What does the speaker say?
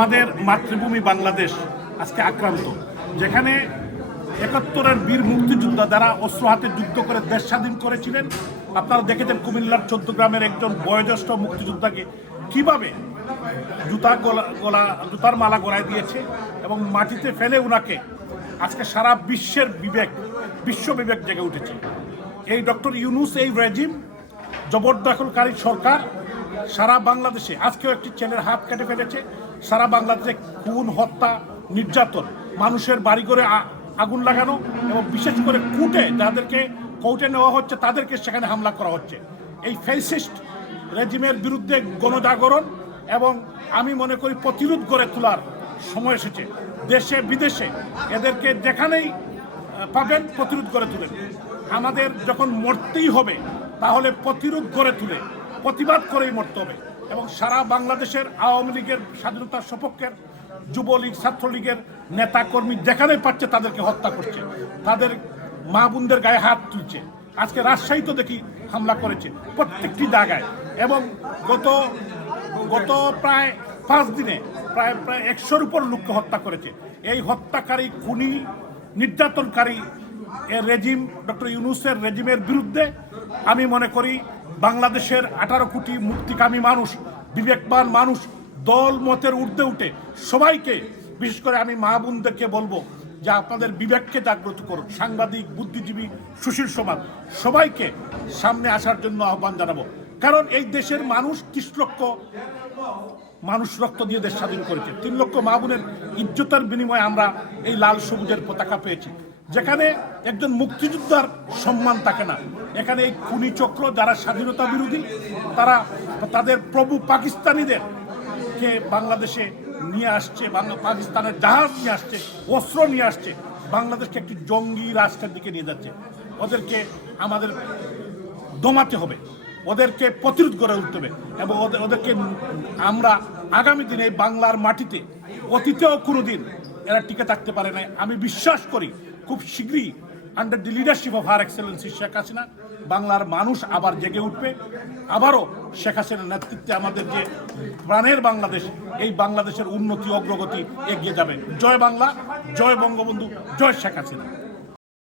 আমাদের মাতৃভূমি বাংলাদেশ আজকে আক্রান্ত, যেখানে ৭১-এর বীর মুক্তিযোদ্ধা যারা অস্ত্র হাতে যুদ্ধ করে দেশ স্বাধীন করেছিলেন। আপনারা দেখেছেন কুমিল্লার ১৪ গ্রামের একজন বয়োজ্যেষ্ঠ মুক্তিযোদ্ধাকে কিভাবে জুতার মালা গলায় দিয়েছে এবং মাটিতে ফেলে উনাকে আজকে সারা বিশ্ব বিবেক জেগে উঠেছে। এই ডক্টর ইউনূস, এই রেজিম, জবরদখলকারী সরকার সারা বাংলাদেশে আজকেও একটি ছেলের হাত কেটে ফেলেছে। সারা বাংলাদেশে খুন, হত্যা, নির্যাতন, মানুষের বাড়ি করে আগুন লাগানো এবং বিশেষ করে যাদেরকে কোর্টে নেওয়া হচ্ছে তাদেরকে সেখানে হামলা করা হচ্ছে। এই ফ্যাসিস্ট রেজিমের বিরুদ্ধে গণজাগরণ এবং আমি মনে করি প্রতিরোধ গড়ে তোলার সময় এসেছে। দেশে বিদেশে এদেরকে যেখানেই পাবেন প্রতিরোধ গড়ে তুলেন। আমাদের যখন মরতেই হবে তাহলে প্রতিরোধ গড়ে তুলে প্রতিবাদ করেই মরতে হবে। এবং সারা বাংলাদেশের আওয়ামী লীগের স্বাধীনতার সপক্ষের, যুবলীগ, ছাত্রলীগের নেতাকর্মী যেখানে পাচ্ছে তাদেরকে হত্যা করছে, তাদের মা বোনদের গায়ে হাত তুলছে। আজকে রাজশাহীতে দেখি হামলা করেছে প্রত্যেকটি জায়গায়। এবং গত প্রায় 5 দিনে প্রায় 100-র উপর লোককে হত্যা করেছে। এই হত্যাকারী, খুনি, নির্যাতনকারী রেজিম, ডক্টর ইউনূসের রেজিমের বিরুদ্ধে আমি মনে করি বাংলাদেশের 18 কোটি মুক্তিকামী মানুষ, বিবেকবান মানুষ দল মতের ঊর্ধ্বে উঠে সবাইকে, বিশেষ করে আমি মা বোনদেরকে বলবো যে আপনাদের বিবেককে জাগ্রত করুন। সাংবাদিক, বুদ্ধিজীবী, সুশীল সমাজ সবাইকে সামনে আসার জন্য আহ্বান জানাবো। কারণ এই দেশের মানুষ 30 লক্ষ মানুষ রক্ত দিয়ে দেশ স্বাধীন করেছে। 3 লক্ষ মা বোনের ইজ্জতের বিনিময়ে আমরা এই লাল সবুজের পতাকা পেয়েছি। যেখানে একজন মুক্তিযোদ্ধার সম্মান থাকে না, এখানে এই খুনি চক্র যারা স্বাধীনতা বিরোধী, তারা তাদের প্রভু পাকিস্তানিদেরকে বাংলাদেশে নিয়ে আসছে, পাকিস্তানের জাহাজ নিয়ে আসছে, অস্ত্র নিয়ে আসছে, বাংলাদেশকে একটি জঙ্গি রাষ্ট্রের দিকে নিয়ে যাচ্ছে। ওদেরকে আমাদের দমাতে হবে, ওদেরকে প্রতিরোধ করে উঠতে হবে এবং ওদেরকে আমরা আগামী দিনে বাংলার মাটিতে অতীতেও কোনোদিন এরা টিকে থাকতে পারে না। আমি বিশ্বাস করি খুব শীঘ্রই under the leadership of her Excellency Sheikh Hasina বাংলার মানুষ আবার জেগে উঠবে। আবারও শেখ হাসিনার নেতৃত্বে আমাদের যে প্রাণের বাংলাদেশ, এই বাংলাদেশের উন্নতি, অগ্রগতি এগিয়ে যাবে। জয় বাংলা, জয় বঙ্গবন্ধু, জয় শেখ হাসিনা।